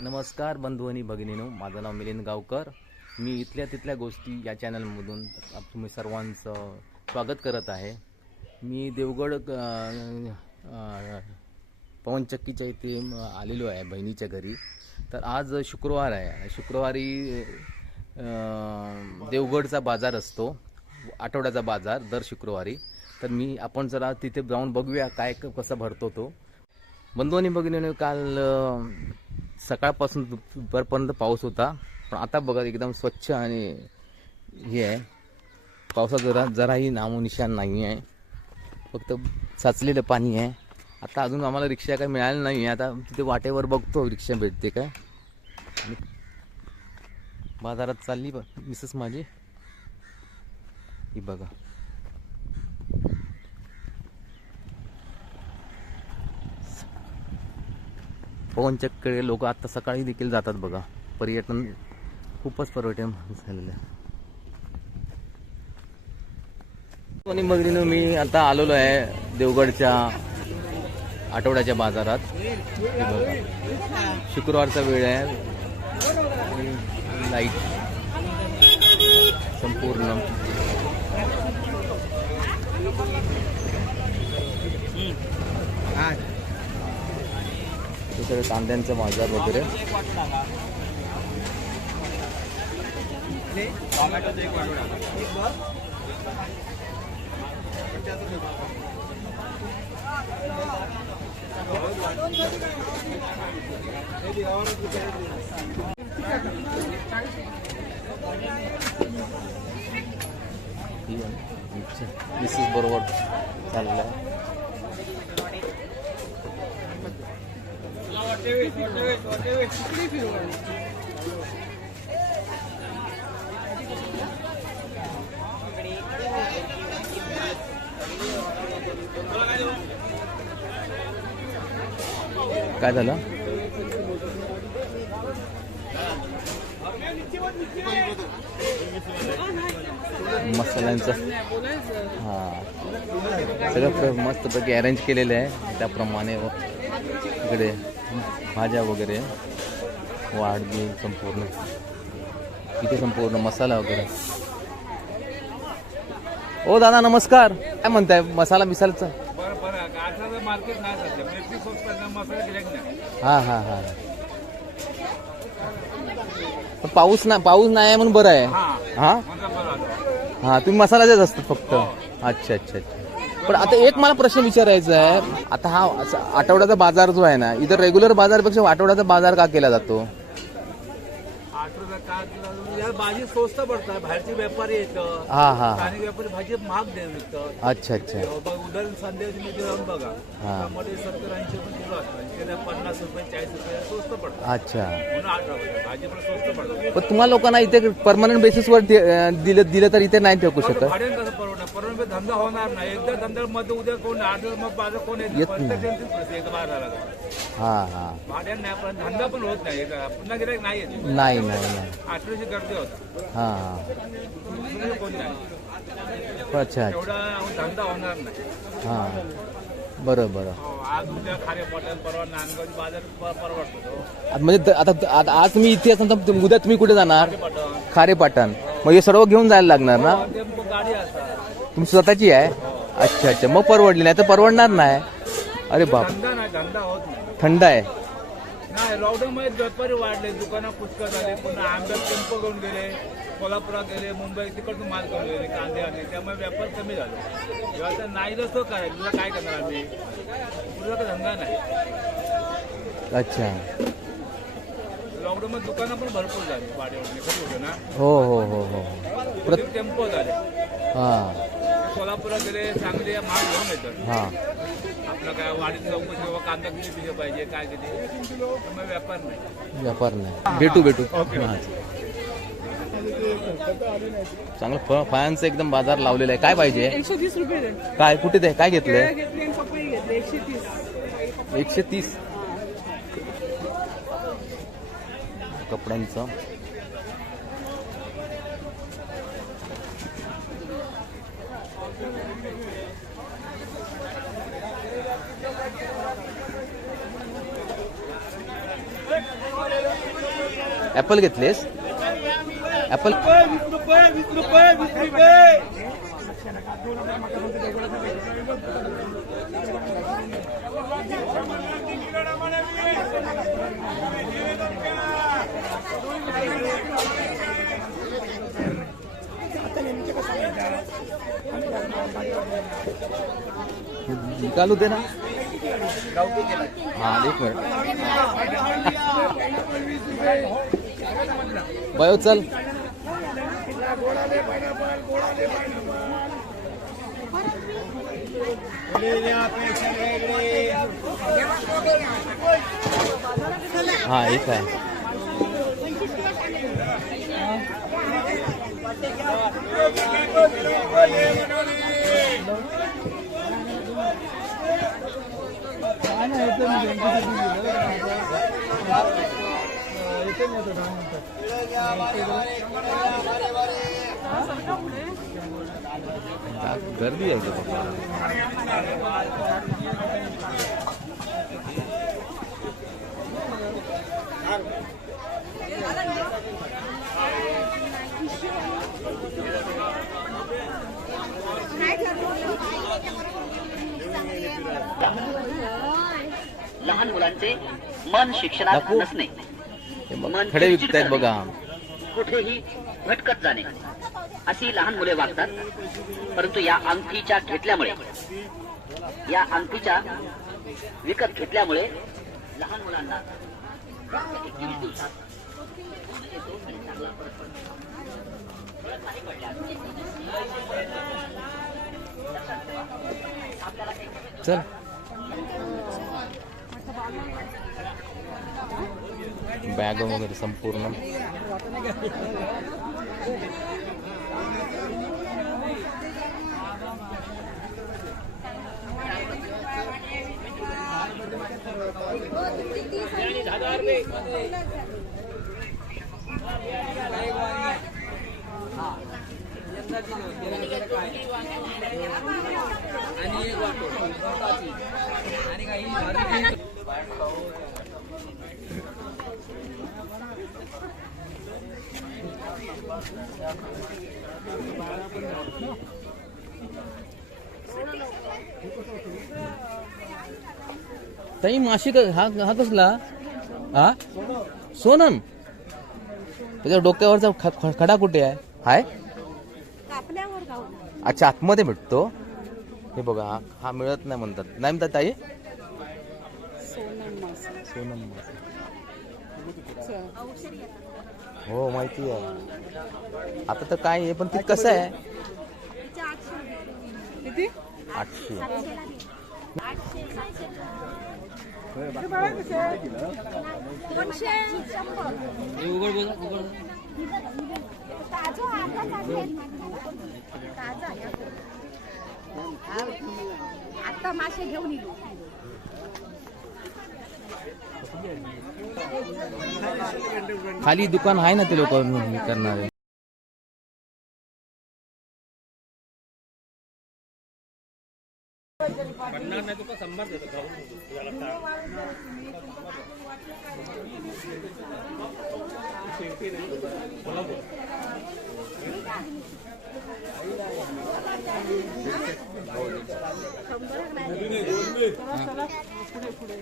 नमस्कार बंधू आणि भगिनीनो. माझं नाव मिलिंद गावकर. मी इथल्या तिथल्या गोष्टी या चॅनलमधून तुम्ही सर्वांचं स्वागत करत आहे. मी देवगड पवनचक्कीच्या इथे आलेलो आहे बहिणीच्या घरी. तर आज शुक्रवार आहे. शुक्रवारी देवगडचा बाजार असतो. आठवड्याचा बाजार दर शुक्रवारी. तर मी आपण जरा तिथे जाऊन बघूया काय कसा भरतो तो. बंधू आणि भगिनीने काल सकाळपासून दुप- दुपारपर्यंत पाऊस होता. पण आता बघा एकदम स्वच्छ आणि हे आहे. पावसात जरा जराही नामोनिशान नाही आहे. फक्त साचलेलं पाणी आहे. आता अजून आम्हाला रिक्षा काय मिळाली नाही आहे. आता तिथे वाटेवर बघतो रिक्षा भेटते काय आणि बाजारात चालली बघ मिसेस माझी. ही बघा. पवनचक्कडे लोक आता सकाळी देखील जातात बघा. पर्यटन खूपच पर्यटन झालेलं आहे. आणि मगरीनं मी आता आलेलो आहे देवगडच्या आठवड्याच्या बाजारात. शुक्रवारचा वेळ आहे. लाइट संपूर्ण. तिकडे कांद्यांचा बाजार वगैरे. मिसेस बरोबर चाललं काय झालं? मसाल्यांचं. हां. सगळं मस्तपैकी अरेंज केलेलं आहे. त्याप्रमाणे व इकडे. भाज्या वगैरे वाढगी संपूर्ण. इथे संपूर्ण मसाला वगैरे. ओ दादा नमस्कार. काय म्हणताय? मसाला मिसालचा मसाला हा हा हा. पण पाऊस ना पाऊस नाही आहे म्हणून बरं आहे. हा. हा? हा तुम्ही मसाल्याचेच असतात फक्त. अच्छा अच्छा अच्छा. पण आता एक मला प्रश्न विचारायचा आहे. आता हा असा आठवड्याचा बाजार जो आहे ना इतर रेग्युलर बाजारपेक्षा आठवड्याचा बाजार का केला जातो? आठवडा का भाजी स्वस्त पडतात. बाहेरचे व्यापारी येतं हा स्थानिक व्यापारी भाजी महाग दे विकतात. अच्छा अच्छा. बघ उदाहरण संध्याची मध्ये जाऊन बघा. हा. टमाटे सत्तर ऐंशी रुपये किलो असतात. त्याला पन्नास रुपये चाळीस रुपये स्वस्त पडतात. अच्छा. म्हणून भाजी पण स्वस्त पडतात. पण तुम्हाला लोकांना इथे परमनंट बेसिसवर दि- अं, दिलं दिलं तर इथे नाही ठेवू शकत? भाड्यानं कसं परवडणार? परवडणार धंदा होणार नाही. एकदा धंदा मध्ये उद्या कोण आठ मग बाजार कोण येत? येत नाही. एकदा हा हा. भाड्यानं नाही पण धंदा पण होत नाही. एकदा पुन्हा गिरायक नाही येत. नाही नाही नाही. आठवड्याची हा. हा अच्छा अच्छा. एवढा धंदा होणार नाही. हा. बरं बरं. हो, आज उद्या खारे पटेल परवा नांदगाव बाजार प- परवडतो. तो. आता म्हणजे आता आज तुम्ही इथे असाल तर उद्या तुम्ही कुठे जाणार? खारे पाटण मग हे सर्व घेऊन जायला लागणार ना? असतात तुमची स्वतःची आहे? अच्छा अच्छा. मग परवडली नाही तर परवडणार नाही. अरे बाप. थंड आहे. नाही लॉकडाऊन मध्ये व्यापारी वाढले दुकानं पुष्कळ झाले पुन्हा आंब्यात टेम्पो घेऊन गेले कोल्हापुरात गेले मुंबई तिकडून माल घेऊन गेले कांदे आले त्यामुळे व्यापार कमी झाला. तर नाही तो काय तुला काय करणार आम्ही? तुझा तर धंदा नाही. अच्छा. लॉकडाऊन मध्ये दुकानं पण भरपूर झाली वाढवणे खरं होतं ना? हो हो हो हो. प्रत टेम्पो झाले. हां. कोल्हापुरात गेले चांगले माल घेऊन येतात हां. आपलं काय वाढीत चौकशी किंवा कांदा किती दिले पाहिजे काय किती त्यामुळे व्यापार नाही. व्यापार नाही. भेटू भेटू. हां. चांगलं फ फळांचं एकदम बाजार लावलेला आहे. काय पाहिजे? एकशे तीस रुपये दे. काय कुठे ते काय केळं घेतलंय घेतली आणि पपई घेतली एकशे तीस एकशे तीस. कपड्यांचं. ॲपल घेतलेस? ॲपल रुपये निकालू दे ना. हा एक मिनिट. बयो चल. हा एक आहे. गर्दी आहे इथे बाबा. लहान मुलांचे मन शिक्षणात दाखवू? नसणे हे बघ, खडे विकतायत बघा. कुठेही भटकत जाणे. अशी लहान मुले वागतात. परंतु या अंगठीच्या घेतल्यामुळे या अंगठीच्या विकत घेतल्यामुळे लहान मुलांना चल. बॅग वगैरे संपूर्ण. ताई माशी क- हा हा कसला? हा? सोनम? त्याच्या डोक्यावरचा खडा कुठे आहे? हाय? अच्छा आतमध्ये भेटतो. हे बघा हा- हा मिळत नाही म्हणतात. नाही म्हणतात ताई? सोनम मासा. सोनम च- हो माहिती आहे. आता तर काय आहे पण ते कसं आहे? किती? आठशे. हे बघा कसे आहे. आता मासे घेऊन येऊ. खाली दुकान आहे ना ते लोक करणारे. चला चला पुढे पुढे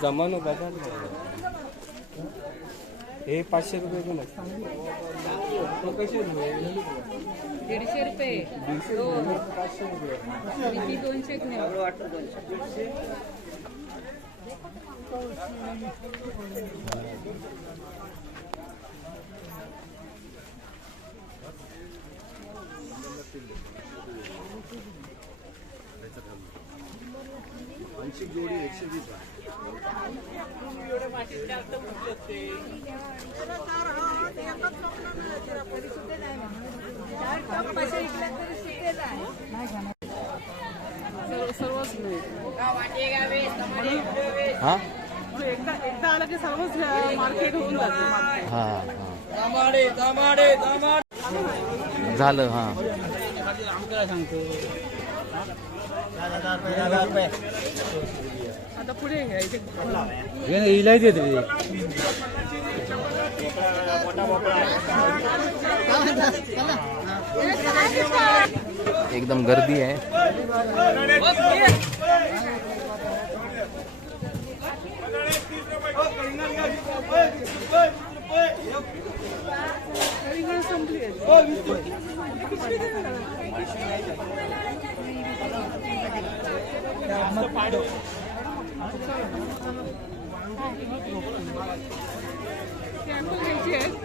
जमानो बघा हे पाचशे रुपये पण दीडशे रुपये. हो. दोनशे ऐंशी जोडी दोनशे वीस आहे. सर्वच मिळतं हा? म्हणून एकदा एकदा आलं की सर्वच मार्केट होऊन जाते मार्केट हा हा. झालं हा. आता पुढे घ्यायचे एकदम गर्दी आहे सगळीकडे संपली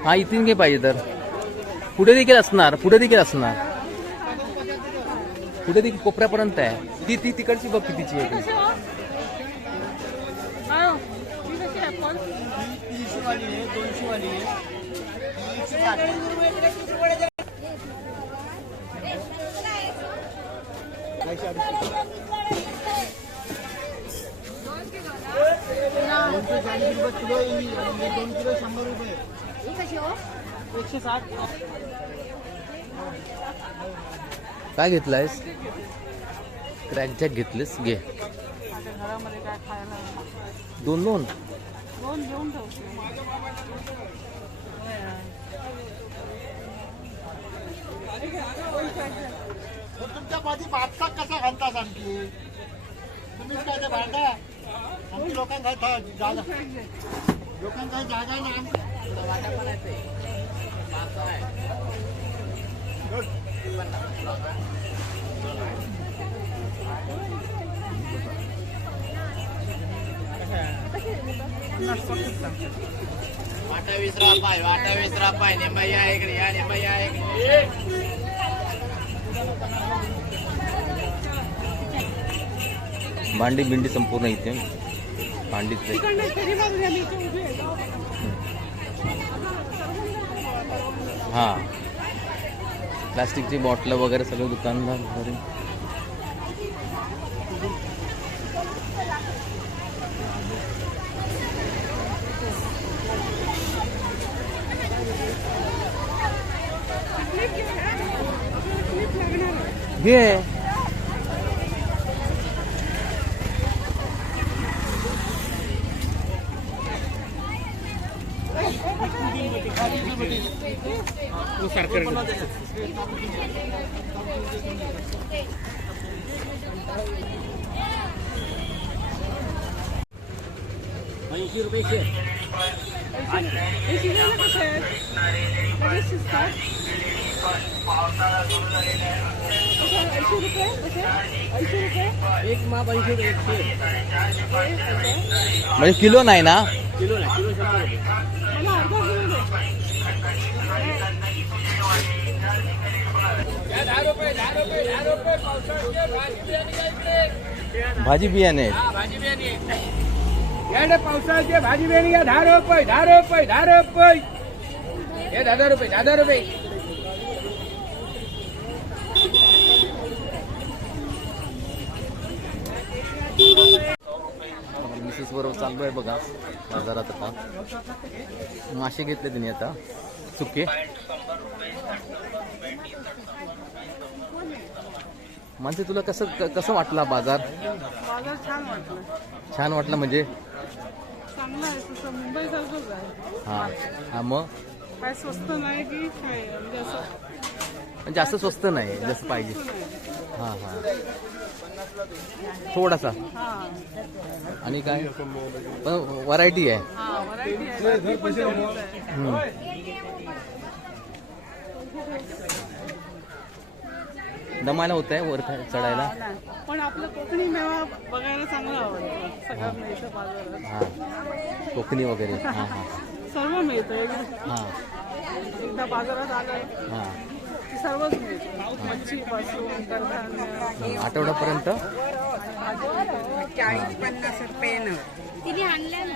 हा इथून घे पाहिजे तर. पुढे देखील असणार पुढे देखील असणार. पुढे देखील कोपऱ्यापर्यंत आहे. ती ती तिकडची बघ कितीची आहे ती. कसे हो? काय हो? ही कशी आहे apple? ही कशी हो काय घेतलायस? क्रॅक जॅक घेतलीस? घे. घरामध्ये काय खायला दोन दोन दोन घेऊन ठेवतो तुमच्या मध्ये कसा घालता आणखी? तुम्हीच काय ते भांडा आमची लोकांना काय जागा. लोकांना काही जागा नाही वाटा विसरा पाय वाटा विसरा पाय निंबा या इकडे या निंबा या इकडे भांडी बिंडी संपूर्ण इथे. आहे. हा. प्लास्टिकची बॉटलं वगैरे सगळं दुकानदार घे हे शिजायला कसे आहेत लगेच शिजतात कसे? ऐंशी रुपये कसे ऐंशी रुपये एक माप ऐंशी रुपये म्हणजे किलो नाही ना? किलो ना किलो शंभर रुपये. भाजी बियाणे. याडे पावसाळ्याचे भाजी बेणी या दहा रुपये दहा रुपये दहा रुपये. हे दहा रुपये दहा रुपये. मिसेस बरोबर चालू आहे बघा बाजारात आता. मासे घेतले तिने आता. सुके. म्हणजे तुला कसं क- कसं वाटला बाजार? बाजार छान वाटलं. छान वाटलं म्हणजे? चांगलं आहे तसं मुंबई सारखंच आहे. हा. हा मग? काय स्वस्त नाही की काय म्हणजे असं म्हणजे असं स्वस्त नाही जसं पाहिजे. हा हा. थोडासा. हा. आणि काय? पण व्हरायटी आहे. हा व्हरायटी आहे. ती पण तेवढीच आहे. हम्म. दमायला होत आहे वर चढायला. पण आपलं कोकणी मेवा बघायला चांगलं आवडतं. सगळं मिळतं बाजारात. हा. कोकणी वगैरे. हा हा सर्व मिळतं एकदा हा. एकदा बाजारात आलं हा. की सर्वच मिळतं. मच्छीपासून कडधान्य. आठवड्यापर्यंत? चाळीस पन्नास रुपये तिने आणल्या ना.